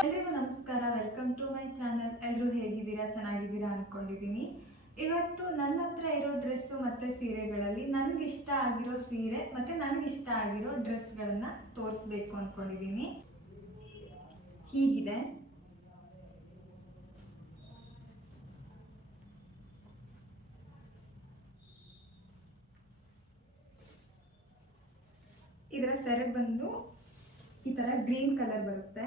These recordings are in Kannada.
ಎಲ್ರಿಗೂ ನಮಸ್ಕಾರ, ವೆಲ್ಕಮ್ ಟು ಮೈ ಚಾನಲ್. ಎಲ್ಲರೂ ಹೇಗಿದ್ದೀರಾ? ಚೆನ್ನಾಗಿದ್ದೀರಾ ಅನ್ಕೊಂಡಿದ್ದೀನಿ. ಇವತ್ತು ನನ್ನ ಹತ್ರ ಇರೋ ಡ್ರೆಸ್ಸು ಮತ್ತು ಸೀರೆಗಳಲ್ಲಿ ನನಗಿಷ್ಟ ಆಗಿರೋ ಸೀರೆ ಮತ್ತು ನನಗಿಷ್ಟ ಆಗಿರೋ ಡ್ರೆಸ್ಗಳನ್ನು ತೋರಿಸ್ಬೇಕು ಅಂದ್ಕೊಂಡಿದ್ದೀನಿ. ಹೀಗಿದೆ. ಇದರ ಸೆರೆ ಬಂದು ಈ ಥರ ಗ್ರೀನ್ ಕಲರ್ ಬರುತ್ತೆ.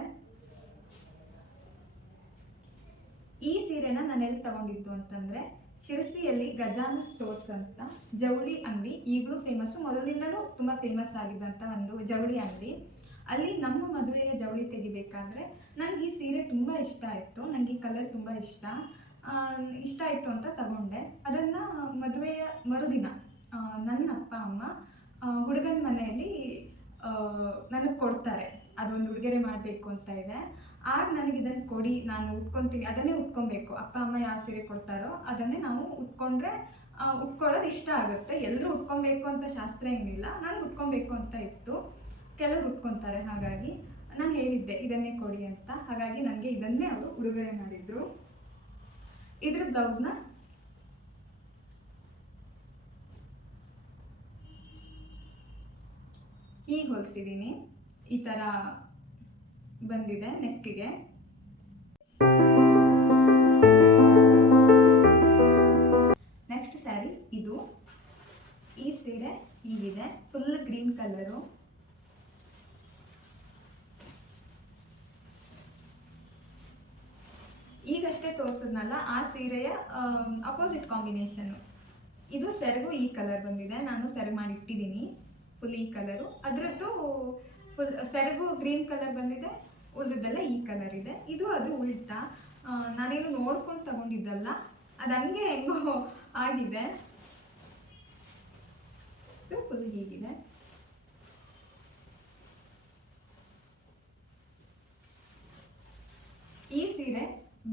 ಈ ಸೀರೆನ ನಾನು ಎಲ್ಲಿ ತಗೊಂಡಿದ್ದು ಅಂತಂದರೆ, ಶಿರಸಿಯಲ್ಲಿ ಗಜಾನ ಸ್ಟೋರ್ಸ್ ಅಂತ ಜವಳಿ ಅಂಗಡಿ, ಈಗಲೂ ಫೇಮಸ್ಸು, ಮೊದಲಿಂದಲೂ ತುಂಬ ಫೇಮಸ್ ಆಗಿದ್ದಂಥ ಒಂದು ಜವಳಿ ಅಂಗಡಿ. ಅಲ್ಲಿ ನಮ್ಮ ಮದುವೆಯ ಜವಳಿ ತೆಗಿಬೇಕಾದ್ರೆ ನನಗೆ ಈ ಸೀರೆ ತುಂಬ ಇಷ್ಟ ಆಯಿತು. ನನಗೆ ಈ ಕಲರ್ ತುಂಬ ಇಷ್ಟ ಆಯಿತು ಅಂತ ತಗೊಂಡೆ. ಅದನ್ನು ಮದುವೆಯ ಮರುದಿನ ನನ್ನ ಅಪ್ಪ ಅಮ್ಮ ಹುಡುಗನ ಮನೆಯಲ್ಲಿ ನನಗೆ ಕೊಡ್ತಾರೆ. ಅದೊಂದು ಉಡುಗೊರೆ ಮಾಡಬೇಕು ಅಂತ ಇದೆ. ಆಗ ನನಗೆ ಇದನ್ನು ಕೊಡಿ, ನಾನು ಉಟ್ಕೊತೀನಿ, ಅದನ್ನೇ ಉಟ್ಕೊಬೇಕು. ಅಪ್ಪ ಅಮ್ಮ ಯಾವ ಸೀರೆ ಕೊಡ್ತಾರೋ ಅದನ್ನೇ ನಾವು ಉಟ್ಕೊಳ್ಳೋದು ಇಷ್ಟ ಆಗುತ್ತೆ. ಎಲ್ಲರೂ ಉಟ್ಕೊಬೇಕು ಅಂತ ಶಾಸ್ತ್ರ ಏನಿಲ್ಲ, ನನಗೆ ಉಟ್ಕೊಬೇಕು ಅಂತ ಇತ್ತು. ಕೆಲವರು ಉಟ್ಕೊತಾರೆ. ಹಾಗಾಗಿ ನಾನು ಹೇಳಿದ್ದೆ ಇದನ್ನೇ ಕೊಡಿ ಅಂತ. ಹಾಗಾಗಿ ನನಗೆ ಇದನ್ನೇ ಅವರು ಉಡುಗೊರೆ ಮಾಡಿದರು. ಇದ್ರ ಬ್ಲೌಸ್ನ ಹೀಗೆ ಹೊಲಿಸಿದ್ದೀನಿ. ಈ ಥರ ಬಂದಿದೆ ನೆಕ್ಕಿಗೆ. ನೆಕ್ಸ್ಟ್ ಸ್ಯಾರಿ ಇದು. ಈ ಸೀರೆ ಹೀಗಿದೆ, ಫುಲ್ ಗ್ರೀನ್ ಕಲರು. ಈಗಷ್ಟೇ ತೋರಿಸಿದ್ನಲ್ಲ ಆ ಸೀರೆಯ ಅಪೋಸಿಟ್ ಕಾಂಬಿನೇಷನ್ನು. ಇದು ಸೆರಗು ಈ ಕಲರ್ ಬಂದಿದೆ, ನಾನು ಸೆರಗು ಮಾಡಿ ಇಟ್ಟಿದ್ದೀನಿ. ಫುಲ್ ಈ ಕಲರು, ಅದರದ್ದು ಫುಲ್ ಸೆರಗು ಗ್ರೀನ್ ಕಲರ್ ಬಂದಿದೆ, ಉಳಿದದ್ದೆಲ್ಲ ಈ ಕಲರ್ ಇದೆ. ಇದು ಅದು ಉಲ್ಟಾ, ನಾನೇನು ನೋಡ್ಕೊಂಡು ತಗೊಂಡಿದ್ದಲ್ಲ, ಅದು ಹಂಗೆ ಹೆಂಗೋ ಆಗಿದೆ. ಇದು ಫುಲ್ ಹೀಗಿದೆ. ಈ ಸೀರೆ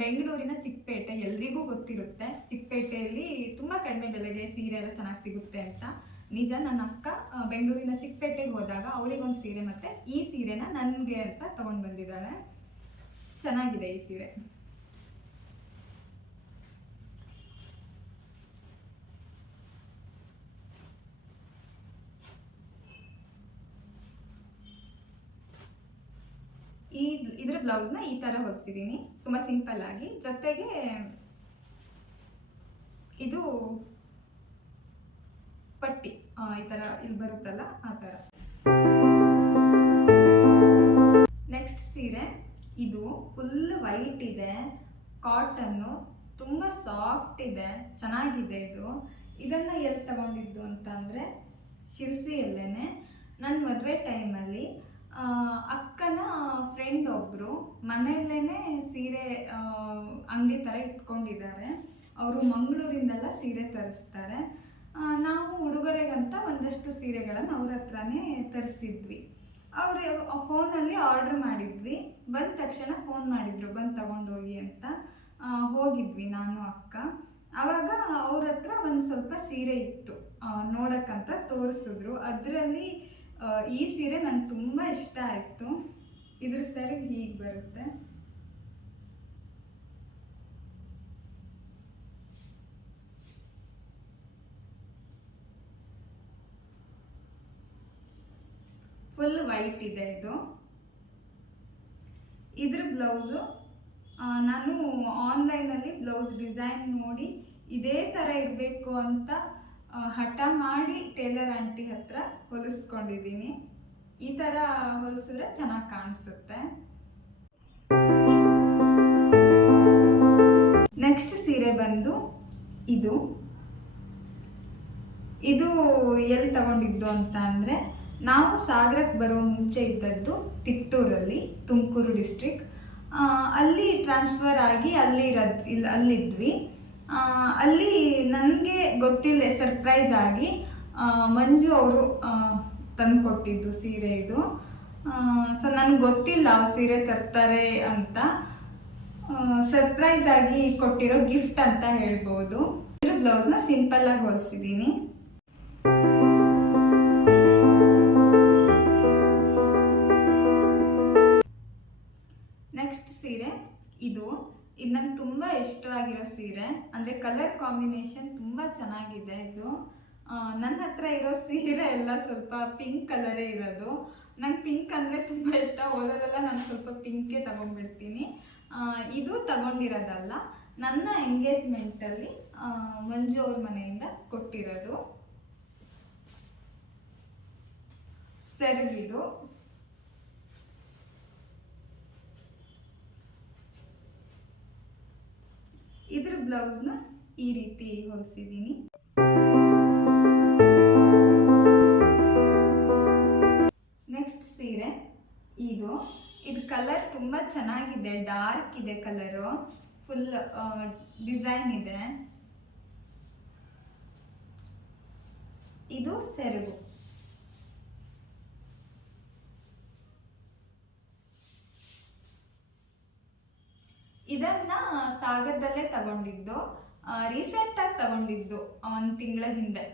ಬೆಂಗಳೂರಿನ ಚಿಕ್ಕಪೇಟೆ, ಎಲ್ರಿಗೂ ಗೊತ್ತಿರುತ್ತೆ. ಚಿಕ್ಕಪೇಟೆಯಲ್ಲಿ ತುಂಬ ಕಡಿಮೆ ಬೆಲೆಗೆ ಸೀರೆ ಎಲ್ಲ ಚೆನ್ನಾಗಿ ಸಿಗುತ್ತೆ ಅಂತ. ನಿಜ, ನನ್ನ ಅಕ್ಕ ಬೆಂಗಳೂರಿನ ಚಿಕ್ಕಪೇಟೆಗೆ ಹೋದಾಗ ಅವಳಿಗೊಂದು ಸೀರೆ ಮತ್ತು ಈ ಸೀರೆನ ನನಗೆ ಅಂತ ತೊಗೊಂಡು ಬಂದಿದ್ದಾಳೆ. ಚೆನ್ನಾಗಿದೆ ಈ ಸೀರೆ. ಇದ್ರ ಬ್ಲೌಸ್ನ ಈ ಥರ ಹೊಲಿಸಿದ್ದೀನಿ, ತುಂಬ ಸಿಂಪಲ್ ಆಗಿ. ಜೊತೆಗೆ ಇದು ಪಟ್ಟಿ ಈ ಥರ ಇಲ್ಲಿ ಬರುತ್ತಲ್ಲ ಆ ಥರ. ನೆಕ್ಸ್ಟ್ ಸೀರೆ ಇದು ಫುಲ್ ವೈಟ್ ಇದೆ, ಕಾಟನ್ನು, ತುಂಬ ಸಾಫ್ಟ್ ಇದೆ, ಚೆನ್ನಾಗಿದೆ ಇದು. ಇದನ್ನು ಎಲ್ಲಿ ತಗೊಂಡಿದ್ದು ಅಂತ ಅಂದರೆ ಶಿರ್ಸಿಯಲ್ಲೇನೆ. ನನ್ನ ಮದುವೆ ಟೈಮಲ್ಲಿ ಅಕ್ಕನ ಫ್ರೆಂಡ್ ಒಬ್ಬರು ಮನೆಯಲ್ಲೇ ಸೀರೆ ಅಂಗಡಿ ಥರ ಇಟ್ಕೊಂಡಿದ್ದಾರೆ. ಅವರು ಮಂಗಳೂರಿಂದೆಲ್ಲ ಸೀರೆ ತರಿಸ್ತಾರೆ. ನಾವು ಉಡುಗೊರೆಗಂತ ಒಂದಷ್ಟು ಸೀರೆಗಳನ್ನು ಅವ್ರ ಹತ್ರನೇ ತರಿಸಿದ್ವಿ. ಅವರು ಫೋನಲ್ಲಿ ಆರ್ಡ್ರ್ ಮಾಡಿದ್ವಿ. ಬಂದ ತಕ್ಷಣ ಫೋನ್ ಮಾಡಿದರು, ಬಂದು ತಗೊಂಡೋಗಿ ಅಂತ. ಹೋಗಿದ್ವಿ ನಾನು ಅಕ್ಕ. ಆವಾಗ ಅವ್ರ ಹತ್ರ ಒಂದು ಸ್ವಲ್ಪ ಸೀರೆ ಇತ್ತು, ನೋಡೋಕ್ಕಂತ ತೋರಿಸಿದ್ರು. ಅದರಲ್ಲಿ ಈ ಸೀರೆ ನನಗೆ ತುಂಬ ಇಷ್ಟ ಆಯಿತು. ಇದ್ರ ಸೆರಗು ಹೀಗೆ ಬರುತ್ತೆ. ಫುಲ್ ವೈಟ್ ಇದೆ ಇದು. ಇದ್ರ ಬ್ಲೌಸು ನಾನು ಆನ್ಲೈನಲ್ಲಿ ಬ್ಲೌಸ್ ಡಿಸೈನ್ ನೋಡಿ ಇದೇ ಥರ ಇರಬೇಕು ಅಂತ ಹಠ ಮಾಡಿ ಟೇಲರ್ ಆಂಟಿ ಹತ್ರ ಹೊಲಿಸ್ಕೊಂಡಿದ್ದೀನಿ. ಈ ಥರ ಹೊಲಿಸಿದ್ರೆ ಚೆನ್ನಾಗಿ ಕಾಣಿಸುತ್ತೆ. ನೆಕ್ಸ್ಟ್ ಸೀರೆ ಬಂದು ಇದು ಎಲ್ಲಿ ತಗೊಂಡಿದ್ದು ಅಂತ ಅಂದರೆ, ನಾವು ಸಾಗರಕ್ಕೆ ಬರೋ ಮುಂಚೆ ಇದ್ದದ್ದು ತಿಟ್ಟೂರಲ್ಲಿ, ತುಮಕೂರು ಡಿಸ್ಟ್ರಿಕ್ಟ್. ಅಲ್ಲಿ ಟ್ರಾನ್ಸ್ಫರ್ ಆಗಿ ಅಲ್ಲಿದ್ವಿ. ಅಲ್ಲಿ ನನಗೆ ಗೊತ್ತಿಲ್ಲ, ಸರ್ಪ್ರೈಸ್ ಆಗಿ ಮಂಜು ಅವರು ತಂದು ಕೊಟ್ಟಿದ್ದು ಸೀರೆ ಇದು. ಸೊ ನನಗೆ ಗೊತ್ತಿಲ್ಲ ಅವ್ರು ಸೀರೆ ತರ್ತಾರೆ ಅಂತ. ಸರ್ಪ್ರೈಸ್ ಆಗಿ ಕೊಟ್ಟಿರೋ ಗಿಫ್ಟ್ ಅಂತ ಹೇಳ್ಬೋದು. ಇದ್ರ ಬ್ಲೌಸ್ನ ಸಿಂಪಲ್ ಆಗಿ ಹೊಲಿಸಿದ್ದೀನಿ. ನೆಕ್ಸ್ಟ್ ಇದು ನಂಗೆ ತುಂಬ ಇಷ್ಟವಾಗಿರೋ ಸೀರೆ. ಅಂದರೆ ಕಲರ್ ಕಾಂಬಿನೇಷನ್ ತುಂಬ ಚೆನ್ನಾಗಿದೆ. ಇದು ನನ್ನ ಹತ್ರ ಇರೋ ಸೀರೆ ಎಲ್ಲ ಸ್ವಲ್ಪ ಪಿಂಕ್ ಕಲರೇ ಇರೋದು. ನಂಗೆ ಪಿಂಕ್ ಅಂದರೆ ತುಂಬ ಇಷ್ಟ. ಓದೋದೆಲ್ಲ ನಾನು ಸ್ವಲ್ಪ ಪಿಂಕೇ ತಗೊಂಡ್ಬಿಡ್ತೀನಿ. ಇದು ತಗೊಂಡಿರೋದಲ್ಲ, ನನ್ನ ಎಂಗೇಜ್ಮೆಂಟಲ್ಲಿ ಮಂಜು ಅವ್ರ ಮನೆಯಿಂದ ಕೊಟ್ಟಿರೋದು. ಸೆರಗಿದು. ಇದ್ರ ಬ್ಲೌಸ್ನ ಈ ರೀತಿ ಹೊಲಿಸಿದ್ದೀನಿ. ನೆಕ್ಸ್ಟ್ ಸೀರೆ ಇದು ಕಲರ್ ತುಂಬ ಚೆನ್ನಾಗಿದೆ, ಡಾರ್ಕ್ ಇದೆ ಕಲರು, ಫುಲ್ ಡಿಸೈನ್ ಇದೆ. ಇದು ಸೆರಗು. ಇದನ್ನ ಸಾಗರದಲ್ಲೇ ತಗೊಂಡಿದ್ದು, ರೀಸೆಂಟಾಗಿ ತಗೊಂಡಿದ್ದು 1 ತಿಂಗಳ ಹಿಂದೆ.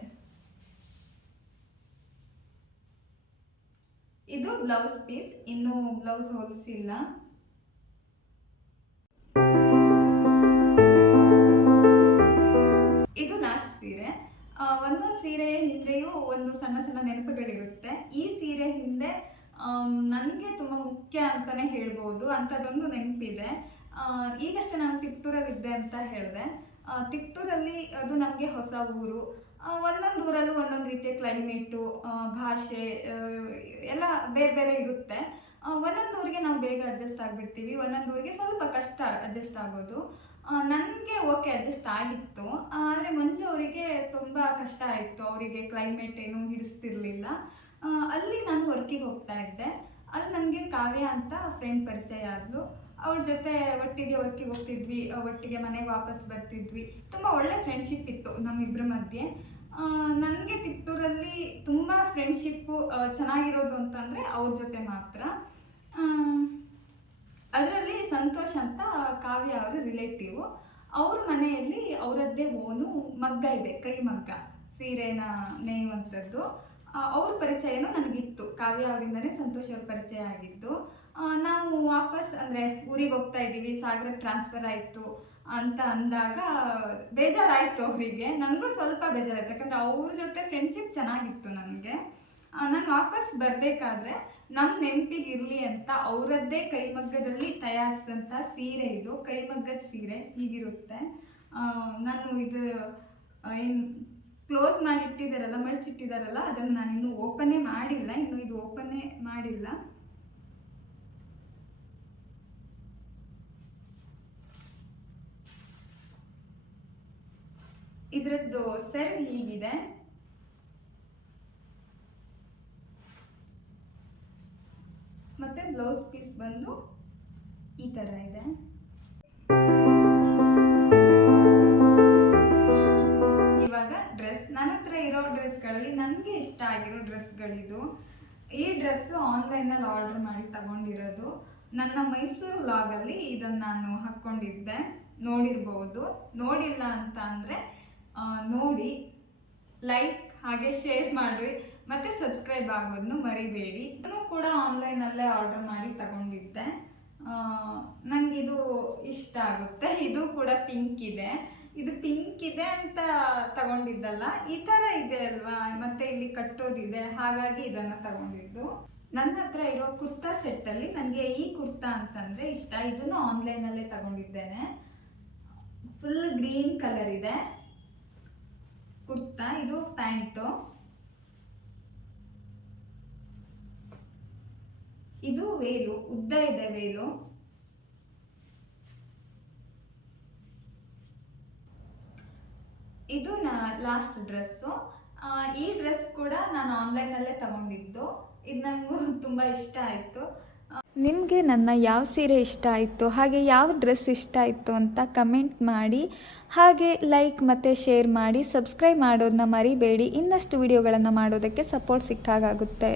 ಇದು ಬ್ಲೌಸ್ ಪೀಸ್, ಇನ್ನೂ ಬ್ಲೌಸ್ ಹೊಲಿಸಿಲ್ಲ. ಇದು ಲಾಸ್ಟ್ ಸೀರೆ. ಒಂದೊಂದು ಸೀರೆ ಹಿಂದೆಯೂ ಒಂದು ಸಣ್ಣ ಸಣ್ಣ ನೆನಪುಗಳಿರುತ್ತೆ. ಈ ಸೀರೆ ಹಿಂದೆ ನನಗೆ ತುಂಬ ಮುಖ್ಯ ಅಂತಲೇ ಹೇಳ್ಬೋದು, ಅಂಥದ್ದೊಂದು ನೆನಪಿದೆ. ಈಗಷ್ಟೇ ನಾನು ತಿಪ್ಟೂರಲ್ಲಿದ್ದೆ ಅಂತ ಹೇಳಿದೆ. ತಿಪ್ಟೂರಲ್ಲಿ ಅದು ನಮಗೆ ಹೊಸ ಊರು. ಒಂದೊಂದು ಊರಲ್ಲೂ ಒಂದೊಂದು ರೀತಿಯ ಕ್ಲೈಮೇಟು, ಭಾಷೆ ಎಲ್ಲ ಬೇರೆ ಬೇರೆ ಇರುತ್ತೆ. ಒಂದೊಂದು ಊರಿಗೆ ನಾವು ಬೇಗ ಅಡ್ಜಸ್ಟ್ ಆಗಿಬಿಡ್ತೀವಿ, ಒಂದೊಂದು ಊರಿಗೆ ಸ್ವಲ್ಪ ಕಷ್ಟ ಅಡ್ಜಸ್ಟ್ ಆಗೋದು. ನನಗೆ ಓಕೆ ಅಡ್ಜಸ್ಟ್ ಆಗಿತ್ತು, ಆದರೆ ಮಂಜು ಅವರಿಗೆ ತುಂಬ ಕಷ್ಟ ಆಯಿತು. ಅವರಿಗೆ ಕ್ಲೈಮೇಟ್ ಏನೂ ಹಿಡಿಸ್ತಿರ್ಲಿಲ್ಲ. ಅಲ್ಲಿ ನಾನು ವರ್ಕಿಗೆ ಹೋಗ್ತಾ ಇದ್ದೆ. ಅಲ್ಲಿ ನನಗೆ ಕಾವ್ಯ ಅಂತ ಫ್ರೆಂಡ್ ಪರಿಚಯ ಆದಳು. ಅವಳ ಜೊತೆ ಒಟ್ಟಿಗೆ ವರ್ಕಿಗೆ ಹೋಗ್ತಿದ್ವಿ, ಒಟ್ಟಿಗೆ ಮನೆಗೆ ವಾಪಸ್ ಬರ್ತಿದ್ವಿ. ತುಂಬ ಒಳ್ಳೆ ಫ್ರೆಂಡ್ಶಿಪ್ ಇತ್ತು ನಮ್ಮಿಬ್ಬರ ಮಧ್ಯೆ. ನನಗೆ ತಿಪ್ಟೂರಲ್ಲಿ ತುಂಬ ಫ್ರೆಂಡ್ಶಿಪ್ಪು ಚೆನ್ನಾಗಿರೋದು ಅಂತಂದರೆ ಅವ್ರ ಜೊತೆ ಮಾತ್ರ. ಅದರಲ್ಲಿ ಸಂತೋಷ್ ಅಂತ ಕಾವ್ಯ ಅವರ ರಿಲೇಟಿವ್. ಅವ್ರ ಮನೆಯಲ್ಲಿ ಅವರದ್ದೇ ಓನು ಮಗ್ಗ ಇದೆ, ಕೈ ಮಗ್ಗ, ಸೀರೆನ ನೇಯುವಂಥದ್ದು. ಅವ್ರ ಪರಿಚಯನೂ ನನಗಿತ್ತು. ಕಾವ್ಯ ಅವರಿಂದನೇ ಸಂತೋಷ್ ಅವ್ರ ಪರಿಚಯ ಆಗಿದ್ದು. ನಾವು ವಾಪಸ್ ಅಂದರೆ ಊರಿಗೆ ಹೋಗ್ತಾ ಇದ್ದೀವಿ, ಸಾಗರ ಟ್ರಾನ್ಸ್ಫರ್ ಆಯಿತು ಅಂತ ಅಂದಾಗ ಬೇಜಾರಾಯಿತು ಅವರಿಗೆ. ನನಗೂ ಸ್ವಲ್ಪ ಬೇಜಾರಾಯಿತು, ಯಾಕಂದರೆ ಅವ್ರ ಜೊತೆ ಫ್ರೆಂಡ್ಶಿಪ್ ಚೆನ್ನಾಗಿತ್ತು ನನಗೆ. ನಾನು ವಾಪಸ್ ಬರಬೇಕಾದ್ರೆ ನಮ್ಮ ನೆನಪಿಗೆ ಇರಲಿ ಅಂತ ಅವರದ್ದೇ ಕೈಮಗ್ಗದಲ್ಲಿ ತಯಾರಿಸಿದಂಥ ಸೀರೆ ಇದು. ಕೈಮಗ್ಗದ ಸೀರೆ ಹೀಗಿರುತ್ತೆ. ನಾನು ಇದು ಏನು ಕ್ಲೋಸ್ ಮಾಡಿಟ್ಟಿದ್ದಾರಲ್ಲ, ಮಡಚಿಟ್ಟಿದ್ದಾರಲ್ಲ, ಅದನ್ನು ನಾನಿನ್ನೂ ಓಪನ್ನೇ ಮಾಡಿಲ್ಲ. ಇನ್ನು ಇದು ಓಪನ್ನೇ ಮಾಡಿಲ್ಲ. ಇದರದ್ದು ಸೆರಗು ಹೀಗಿದೆ. ಮತ್ತೆ ಬ್ಲೌಸ್ ಪೀಸ್ ಬಂದು ಈ ಥರ ಇದೆ. ಇವಾಗ ಡ್ರೆಸ್, ನನ್ನ ಹತ್ರ ಇರೋ ಡ್ರೆಸ್ಗಳಲ್ಲಿ ನನಗೆ ಇಷ್ಟ ಆಗಿರೋ ಡ್ರೆಸ್ಗಳಿದು. ಈ ಡ್ರೆಸ್ಸು ಆನ್ಲೈನಲ್ಲಿ ಆರ್ಡರ್ ಮಾಡಿ ತಗೊಂಡಿರೋದು. ನನ್ನ ಮೈಸೂರು ವ್ಲಾಗಲ್ಲಿ ಇದನ್ನು ನಾನು ಹಾಕ್ಕೊಂಡಿದ್ದೆ, ನೋಡಿರ್ಬೋದು. ನೋಡಿಲ್ಲ ಅಂತ ಅಂದರೆ ನೋಡಿ, ಲೈಕ್ ಹಾಗೆ ಶೇರ್ ಮಾಡಿ, ಮತ್ತು ಸಬ್ಸ್ಕ್ರೈಬ್ ಆಗೋದನ್ನು ಮರಿಬೇಡಿ. ಇದನ್ನು ಕೂಡ ಆನ್ಲೈನಲ್ಲೇ ಆರ್ಡರ್ ಮಾಡಿ ತಗೊಂಡಿದ್ದೆ. ನನಗಿದು ಇಷ್ಟ ಆಗುತ್ತೆ. ಇದು ಕೂಡ ಪಿಂಕ್ ಇದೆ. ಇದು ಪಿಂಕ್ ಇದೆ ಅಂತ ತಗೊಂಡಿದ್ದಲ್ಲ, ಈ ಥರ ಇದೆ ಅಲ್ವಾ, ಮತ್ತು ಇಲ್ಲಿ ಕಟ್ಟೋದಿದೆ, ಹಾಗಾಗಿ ಇದನ್ನು ತಗೊಂಡಿದ್ದು. ನನ್ನ ಹತ್ರ ಇರೋ ಕುರ್ತಾ ಸೆಟ್ಟಲ್ಲಿ ನನಗೆ ಈ ಕುರ್ತಾ ಅಂತಂದರೆ ಇಷ್ಟ. ಇದನ್ನು ಆನ್ಲೈನಲ್ಲೇ ತಗೊಂಡಿದ್ದೇನೆ. ಫುಲ್ ಗ್ರೀನ್ ಕಲರ್ ಇದೆ ಕುರ್ತಾ. ಇದು ಪ್ಯಾಂಟು. ಇದು ವೇಲು, ಉದ್ದ ಇದೆ ವೇಲು. ಇದು ಲಾಸ್ಟ್ ಡ್ರೆಸ್ಸು. ಈ ಡ್ರೆಸ್ ಕೂಡ ನಾನು ಆನ್ಲೈನಲ್ಲೇ ತಗೊಂಡಿದ್ದು. ಇದು ನನಗೂ ತುಂಬ ಇಷ್ಟ ಆಯಿತು. ನಿಮಗೆ ನನ್ನ ಯಾವ ಸೀರೆ ಇಷ್ಟ ಆಯಿತು, ಹಾಗೆ ಯಾವ ಡ್ರೆಸ್ ಇಷ್ಟ ಆಯಿತು ಅಂತ ಕಮೆಂಟ್ ಮಾಡಿ, ಹಾಗೆ ಲೈಕ್ ಮತ್ತು ಶೇರ್ ಮಾಡಿ, ಸಬ್ಸ್ಕ್ರೈಬ್ ಮಾಡೋದನ್ನ ಮರಿಬೇಡಿ. ಇನ್ನಷ್ಟು ವಿಡಿಯೋಗಳನ್ನು ಮಾಡೋದಕ್ಕೆ ಸಪೋರ್ಟ್ ಸಿಕ್ಕಾಗುತ್ತೆ.